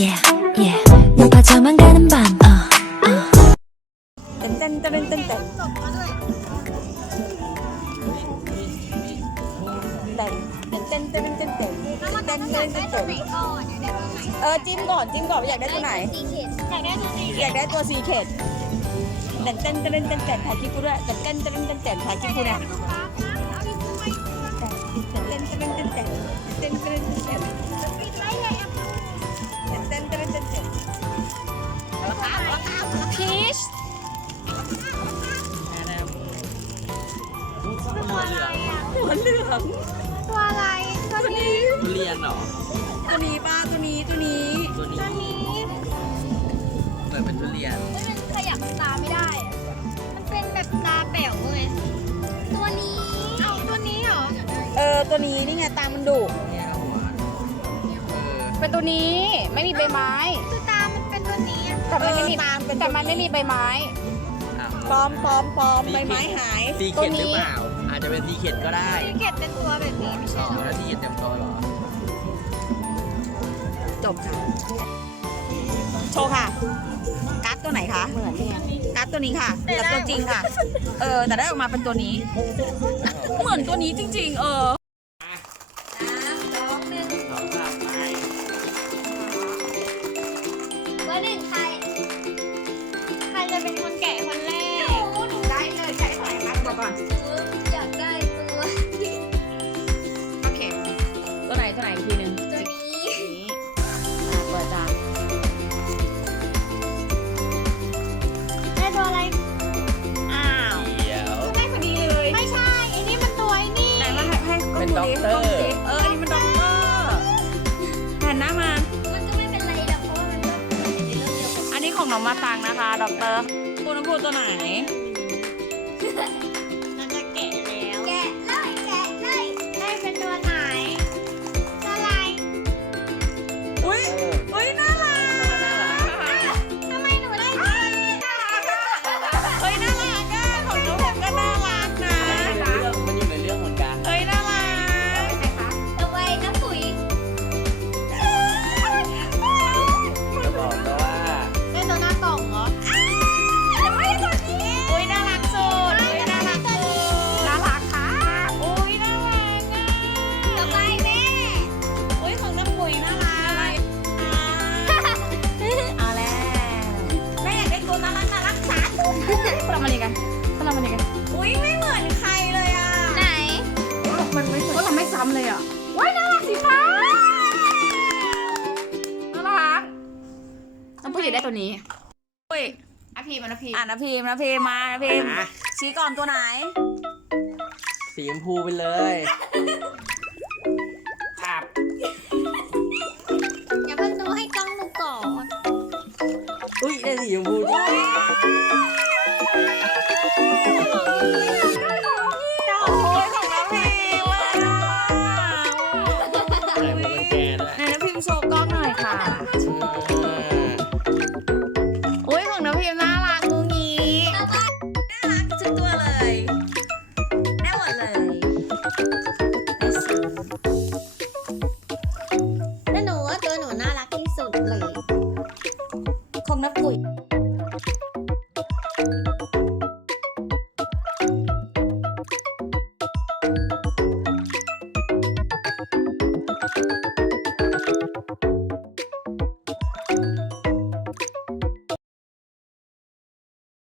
yeah yeah 높아져만 가는 밤 딴딴딴딴딴เออจิ้มก่อนจิ้มก่อนอยากได้ตัวไหน อยากได้ตัวสีเขตอยากได้ตัวสีเขตเต้นเต้นเต้นเต้นเต้นถ่ายคลิปกูด้วยเต้นเต้นเต้นเต้นเต้นถ่ายคลิปกูนะเต้นเต้นเต้นเต้นเต้นเต้นเต้น วเหลืองตัวอะไรตัวนี้ทุเรียนเหรอ ตัวนี้ป้าตัวนี้ตัวนี้ตัวนี้ตัวนี้เหมือนเป็นทุเรียนมันขยับตาไม่ได้อะมันเป็นแบบตาแป๋วเลย ตัวนี้เอาตัวนี้เหรอ เออตัวนี้นี่ไงตามันดุเนี่ยหัวเออเป็นตัวนี้ไม่มีใบไม้คือตามันเป็นตัวนี้อะแต่มันไม่มีเออตามเป็นแต่มันไม่มีใบไม้อะปลอมปลอมปลอมใบไม้หายซีตัเข็วดนี้ หรือเปล่าอาจจะเป็นซีเข็ดก็ได้ซีเกตเป็นตัวแบบนี้ไม่ใช่อ๋อเหรอแล้วซีเข็ดเต็มตัวเหรอ จบค่ะ โชว์ค่ะ การ์ดตัวไหนคะเหมือนเนี่ยการ์ดตัวนี้ค่ะแต่ตัวจริงค่ะ เออ แต่ได้ออกมาเป็นตัวนี้ เหมือนตัวนี้จริง ๆ เออ สองหนึ่งสองสามไป เบอร์หนึ่งใคร ให้ให้กล้องเป็นดูด็อกดิเตอร์ เออ อันนี้มันด็อกเตอร์หันหน้ามา มันก็ไม่เป็นไรหรอกเพราะว่ามันก็อยู่ในเรื่องเดียวกันอันนี้ของน้องมาตังนะคะด็อกเตอร์พูดน้ำพูดตัวไหน ซ้ำเลยอะว้ายน่ารักสีฟ้าน่ารักต้องปุ้ยอยาได้ตัวนี้อุ้ยอภิมนอภิมอะนะพีมพ์นะพิมพ์มานะพีมพ์อะ ชี้ก่อนตัวไหน สีชมพูไปเลยอาบอย่าเพิ่งดูให้กล้องดูก่อนอุ้ยได้สีชมพูจ้ะ love you, Mom.